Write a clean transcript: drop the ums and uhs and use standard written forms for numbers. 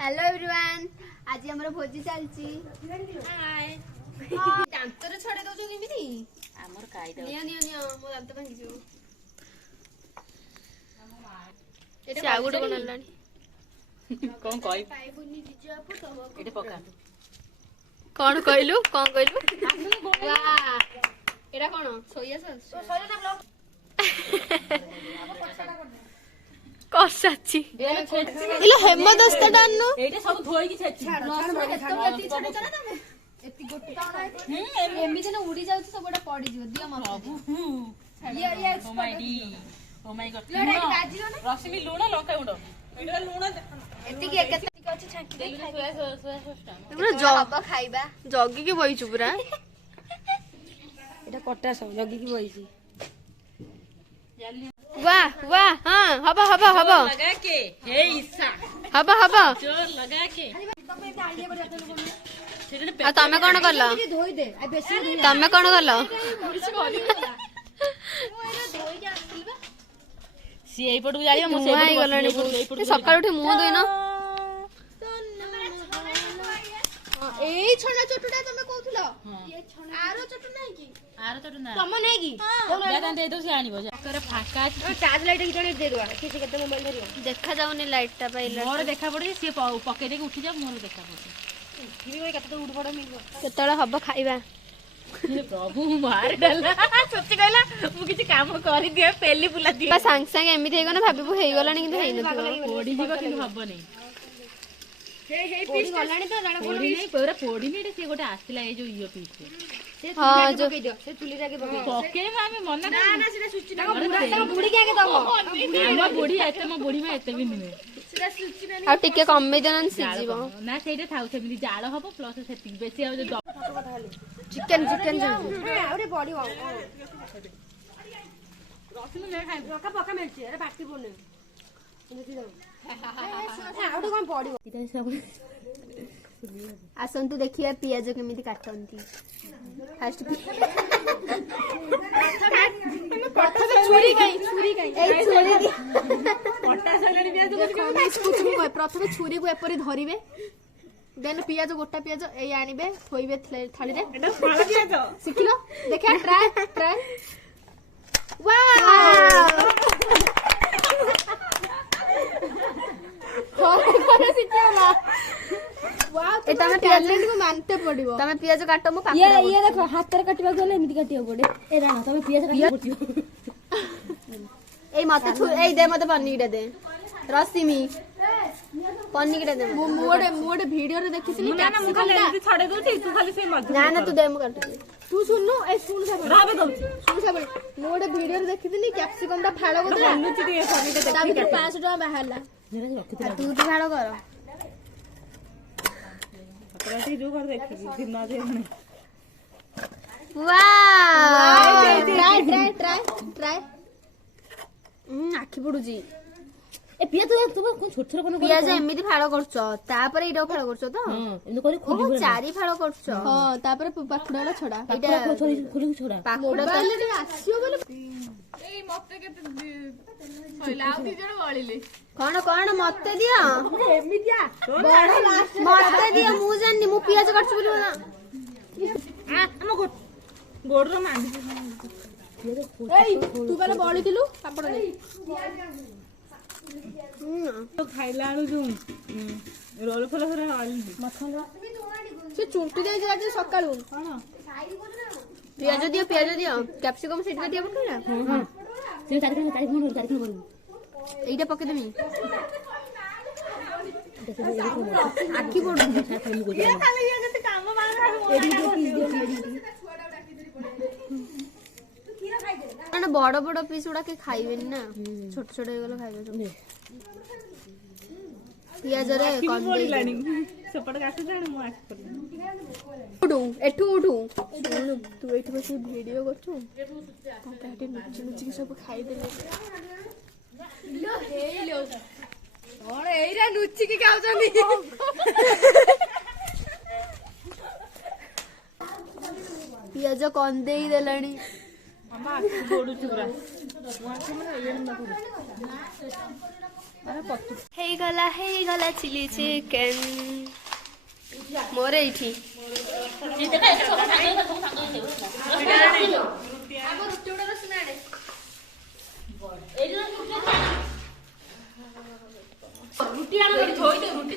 Hello everyone, आज हमर भोजी चलची। हाय दांत रे छडे दउ जो केमिति हमर काई दउ नियो नियो नियो मो दांत भांगी जो एटा आगुड बनलानी कोन कहि पाइबुनी दिजो आपु तो एटा पका कोन कहिलु वाह एटा कोन सोया सॉस सोया ना ब्लॉग कसाची इलो हेमदस्त डान्नु एटा सब धोई की छाची लसन केतो एति छडे चला ना एति गोटी पाउना एमि जने उडी जाउ सबडा पडी जिवो दियो म ये एक्सपर्ट ओ माय गॉड लड़ाई बाजियो ना रश्मि लूण लंका गुंड एटा लूण एति के केति अछि छाकी दे सोया सॉस पूरा जब खाइबा जगी के बइछु पूरा एटा कट्टा सब जगी की बइछि वाह वाह हाँ हबा हबा हबा लगा के हे ईसा हबा हबा जोर लगा के आ तमे कोन करला धोई दे आ बेसी तमे कोन करला सी एई पटु जालियो मो सेई गलानी सकाळ उठी मुंह दोइनो एई छणा चटुटा तमे कहउथलो ये छणा आरो चटु नाही की आरो चटु ना तम नाही की जाता दे दो से आनी बजा करे फाका चार्ज लाइट की जणे दे दो किसी केते मोबाइल धरियो देखा जाउनी लाइट ता पाइला मोर देखा पड़ी से पके दे उठी जा मोर देखा पड़ी फिरी भाई कते उठ पड़ मिलबो केतळे हब खाइबा हे प्रभु मार डाला सच्ची कहला मु किछि काम करि दिए पेली बुला दिए बस सांग सांग एमिति हेगो ना भाबी हेइ गलानी किंतु हेइ न पोडी जीव किंतु हब नै हे पीस गलानी तो जाना पोडी नै पूरा पोडी नै से गोटे आसिला ए जो इयो पीस से हां जो पके दियो से चुली जाके पके मामे मना ना ना सेटा सुची ना बुढ़ी के दबो हम बुढ़ी एते म बुढ़ी में एते भी नै सेटा सुची ना आ टिके कमे देनन सिजीबो ना सेटा थाउ से जाळ हबो प्लस सेटिंग बेसी आ जो चिकन चिकन आरे बॉडी रसम ले खाइ पका पका मेलची अरे बाकी बोने आउट कोन पड़ी आसंतु देखिए पियाज केमिति काटंती फास्ट प्रथम छुरी गई ए छुरी पट्टा सगणी पियाज को प्रथम छुरी को एपरी धरिबे देन पियाज गोटा पियाज ए आनिबे थोइबे थाली रे एटा फाळ पियाज सिखिलो देखा ट्राई वाओ थोड़े सिखियोला वाओ एटा में पियाज को मानते पड़िबो तमे पियाज काटो मो पापड़ ये देखो हाथ रे काटिबा गले एमिति काटियो पड़े ए राणा तमे पियाज काटियो ए मते ए दे मते पन्नीटा दे रसीमी पन्नीटा दे मोडे वीडियो रे देखिसली ना ना मु खाली एमिति छाडे दोती तू खाली से मत ना ना तू दे मु काट तू सुननु ए सुन सब राबे दोती सुन सब मोडे वीडियो रे देखिसली कैप्सिकम टा फाळो को दे लुचि दे पन्नीटा दे 500 टका बाहरला तू तो फाळो कर अपराधी जो कर देखी दिना दे वाह ट्राई आखि पडुजी ए पियाज तू कोन छोट छोट कोन पियाज एमिति फाळो करछो तापर एडो फाळो करछो तो हां एनो करी खोली चारी फाळो करछो हां तापर पाखुडाला छडा एटा खोली छडा पाखुडा ले आसियो बोले ए मते केते सइला आ दी जण गळिले कोन मते दिया एमितिया मते दिया मु जाननी मु पियाज काटछ बोली ना हम गोड़ रो मांडी ए तू बाला बळी दिलु पापड़ दे तो खाइला आलू जो रोल फल हरा आलू मखन से चुंटी दे जे सकाळू हां पियाज दियो कैप्सिकम सेट दियो पकड़ा हां से तारीख करू एइटा पके देमी आखी पडु ये खाली ये जते काम बांधा एडी ना बड़ बड़ पीस उड़ा के खाइबेनी ना छोट छोट हे गलो खाइबे पियाज रे कम लानी सपट काट जाने मु आख उठू एठू उठू तू एठी बस वीडियो करछु कोन काटे नुची सब खाइ देले लो हे लो और एरा नुची की खाउ जनी पियाज कोन देई देलानी हम आख छोडू चुरा ହେଇଗଲା ଚିଲି ଚିକେନ୍ ମୋର ଏଇଠି ରୁଟି